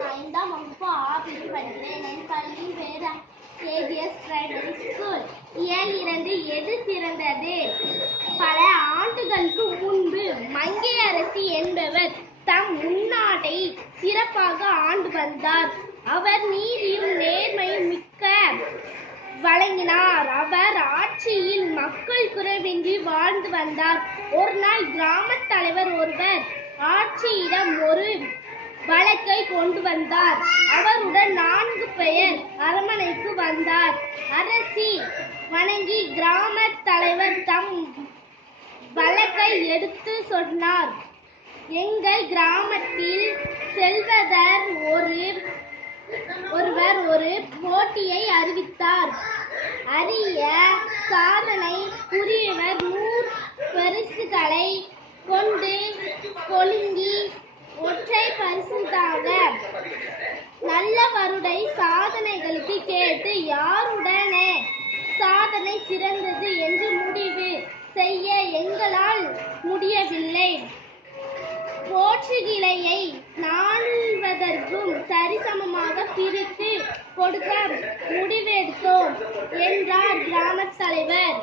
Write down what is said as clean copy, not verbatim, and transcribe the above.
5ஆம் வகுப்பு ஆ பிரிவு படிக்கிறேன். என் பள்ளி பேர் ABS பிரைமரி ஸ்கூல். இயல் 2 எது சிறந்தது? பல ஆண்டுகளுக்கு முன்பு மங்கையரசி என்பவர் தம் முன்னாட்டை சிறப்பாக ஆண்டு வந்தார். அவர் நீதியும் நேர்மையும் மிக்க வழங்கினார். அவர் ஆட்சியில் மக்கள் குறைவின்றி வாழ்ந்து வந்தார். ஒரு நாள் கிராம தலைவர் ஒருவர் ஆட்சியிடம் ஒரு வழக்கை கொண்டு வந்தார். அவருடன் 4 பேர் அரண்மனைக்கு வந்தார். அரசி வணங்கி கிராம தலைவர் தம் வழக்கை எடுத்து சொன்னார். எங்கள் கிராமத்தில் செல்வதர் ஒருவர் ஒரு போட்டியை அறிவித்தார். அரிய சாதனை புரியவர் 100 பரிசுகளை கொண்டு கொழுங்கி ஒற்றை பரிசுதாக நல்லவருடைய சாதனைகளுக்கு கேட்டு யாருடனே சாதனை சிறந்தது என்று முடிவு செய்ய எங்களால் முடியவில்லை. போற்றுகிளையை நாள்வதற்கும் சரிசமமாக பிரித்து கொடுக்க முடிவெடுத்தோம் என்றார் கிராம தலைவர்.